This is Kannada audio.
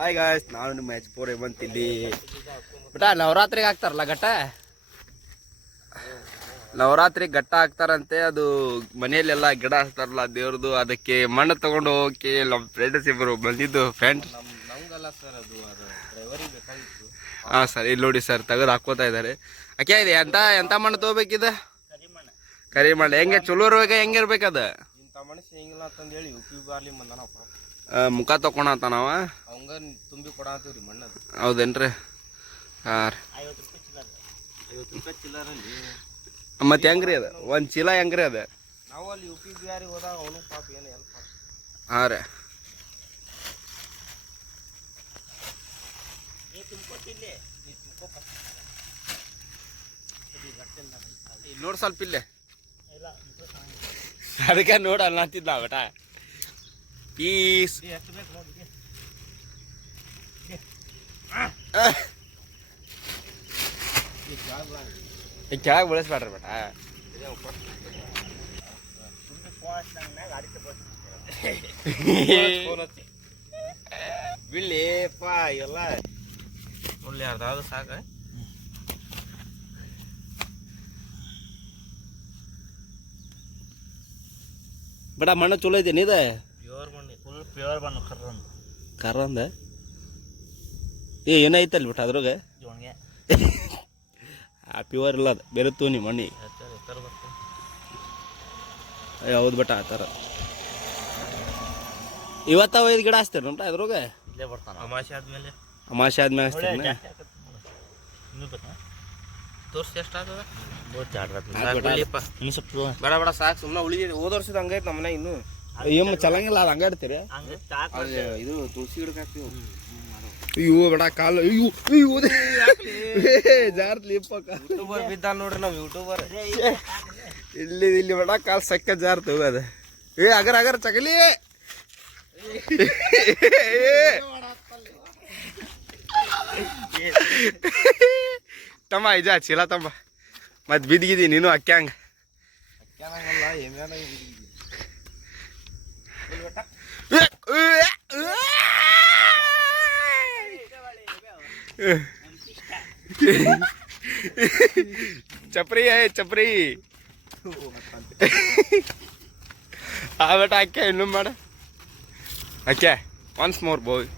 ಹಾಯ್ ಗಾಯ್ಸ್, ನಾವು ನಿಮ್ಮ H4 ಬಂತಿಲ್ಲಿ ಬಟ್ ನವರಾತ್ರಿಗೆ ಹಾಕ್ತಾರಲ್ಲ ಘಟ್ಟ, ನವರಾತ್ರಿಗೆ ಘಟ್ಟ ಹಾಕ್ತಾರಂತೆ. ಅದು ಮನೆಯಲ್ಲೆಲ್ಲ ಗಿಡ ಹಾಕ್ತಾರಲ್ಲ ದೇವ್ರದ್ದು, ಅದಕ್ಕೆ ಮಣ್ಣು ತಗೊಂಡು ಹೋಗಿ ನಮ್ಮ ಫ್ರೆಂಡ್ಸ್ ಇಬ್ಬರು ಬಂದಿದ್ದು. ಫ್ರೆಂಡ್ಸ್ ಹಾಂ ಸರ್, ಇಲ್ಲಿ ನೋಡಿ ಸರ್, ತೆಗೆದು ಹಾಕೋತಾ ಇದ್ದಾರೆ. ಅಕ್ಕೆ ಇದೆ ಎಂತ ಮಣ್ಣು ತೊಗೋಬೇಕಿದ? ಕರಿ ಮಣ್ಣು. ಹೆಂಗೆ ಚಲೋ ಇರ್ಬೇಕು, ಹೆಂಗಿರ್ಬೇಕದ? ಮುಖ ತಕೊಂಡಂತ ನಾವ ತುಂಬಿ ಕೊಡತ್ತೀವ್ರಿ ಮಣ್ಣ. ಹೌದೇನ್ರಿ? ಹಾಂ. ಮತ್ತೆ ಹೆಂಗ್ರಿ ಅದ ಒಂದು ಚೀಲ ಹೆಂಗ್ರಿ ಅದ? ನಾವು ಅಲ್ಲಿ UP ಬಿಹಾರಿ ಹೋದಾಗ ಅವನು ಪಾಪ ಏನು ಹೆಲ್ಪ್. ಹಾಂ ರೀ. ನೋಡ್ ಸ್ವಲ್ಪ ಇಲ್ಲೇ, ಅದಕ್ಕೆ ನೋಡ ಅಲ್ಲಿ ಅಂತಿದ್ದ ಬೇಟ. ಪೀಸ್ ಕೆಳಗೆ ಬೆಳೆಸ್ಬೇಡ್ರಿ ಬೇಟ. ಬಿಳ್ಳಿಪ್ಪ ಎಲ್ಲ ಒಳ್ಳೆ ಅರ್ಧ ಸಾಕ. ಬೇಡ ಮಣ್ಣು ಚಲೋ ಐತೇನಿ ಇದು? ಪ್ಯೂರ್ ಮಣ್ಣು, ಫುಲ್ ಪ್ಯೂರ್ ಮಣ್ಣು. ಕರ್ರಂದ ಏನೈತಲ್ಲ ಬಿಟ್ಟು ಅದ್ರಾಗ ಪ್ಯೂರ್ ಇಲ್ಲ, ಅದು ಬೇರೆ ತೂನಿ ಮಣ್ಣಿ. ಹೌದು ಬಟ್ ಆ ಥರ ಇವತ್ತ 5 ಗಿಡ ಹಚ್ತೇನೆ ನೋಡ್ರಿ ಅದ್ರಾಗ. ಇಲ್ಲೇ ಬರ್ತಾನ ಅಮಾಸೆ ಆದ್ಮೇಲೆ. ಅಮಾಸೆ ಆದ್ಮೇಲೆ ಹಚ್ತೇನೆ. ತೋರ್ಸಿ ಎಷ್ಟಾಗ್ತದ? ಬೇಡ ಬೇಡ ಸಾಕು, ಸುಮ್ಮನೆ ಉಳಿದಿ. ಹೋದ ವರ್ಷದ ಹಂಗೈತೆ ನಮ್ಮ ಮನೆ. ಇನ್ನು ಏನು ಚಲಂಗಿಲ್ಲ, ಅದು ಹಂಗ ಇಡ್ತೀರಿ. ಇದು ತುಳಸಿ ಗಿಡಕ್ಕೆ ಹಾಕ್ತೀವಿ. ಅಯ್ಯೋ ಬೇಡ ಕಾಲು, ಅಯ್ಯೋ ಅಯ್ಯೋ ಜಾರ್ಲಿ ಯೂಟ್ಯೂಬರ್ ಬಿದ್ದ ನೋಡ್ರಿ ನಾವು ಯೂಟ್ಯೂಬರ್. ಇಲ್ಲಿ ಬೇಡ ಕಾಲು ಸಕ್ಕ ಜಾರ್ತವ ಅದು. ಅಗರ ಚಕಲಿ ತಮ್ಮ ಇಜ ಚೀಲ ತಮ್ಮ. ಮತ್ತೆ ಬಿದ್ದಿದ್ದಿ ನೀನು ಅಕ್ಕ್ಯಾಂಗ. ಚಪ್ರಿ ಚಪ್ರಿ ಆ ಬೇಟ ಅಕ್ಕೆ ಇನ್ನೂ ಮಾಡ ಅಕ್ಕೆ ಒನ್ಸ್ ಮೋರ್ ಬೋಯ್.